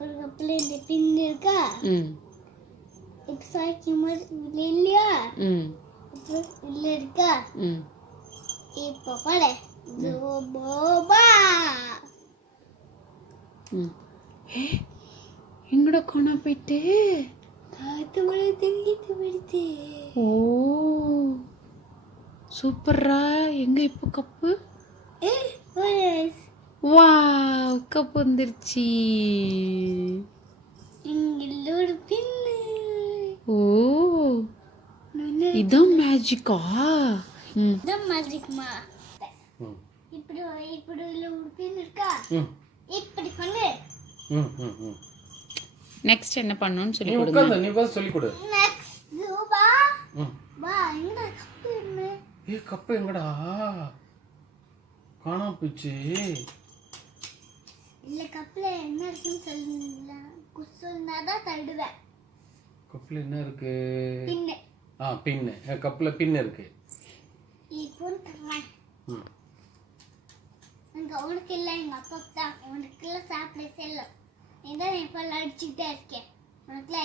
ஒரு கப்பில் இந்த பின் இருக்கா? இப்போ சாய்க்கும் போது இதுல இல்லையா? ம். இப்போ இல்லை இருக்கா? இப்போ பாரு. ஜோபோபா எங்கடா காணா போயிட்டு? காத்து மழை தங்கிட்டு வருது ஓ சூப்பர்ரா. எங்க இப்போ கப்பு? ஏ வா. ஒரு பின்னு. ஓ இதான் மேஜிக்கா இதான் மேஜிக்மா ஒரு பின் இருக்கா? ம். இப்படி பண்ணு. நெக்ஸ்ட் என்ன பண்ணணும்னு நீ சொல்லி கொடுங்க. உட்காந்து நீ உட்காந்து சொல்லிக் கொடு. நெக்ஸ்ட் ம். வா எங்கடா கப்பு என்ன? ஏ கப்பு எங்கடா? காணாம போச்சு. இல்ல கப்பில் என்ன இருக்குன்னு சொல்லுங்கள சொன்னா தான் தடுவேன். கப்பில் என்ன இருக்கு? பின்னு. ஆ பின்னு. கப்பில் பின் இருக்கு. இப்போ தரேன். ம். அங்க உனக்கு இல்லை எங்க அப்பாவுக்கு தான். உனக்குலாம் சாப்பிட செல்லும் இதான் இப்போ அடிச்சுக்கிட்டே இருக்கேன். பா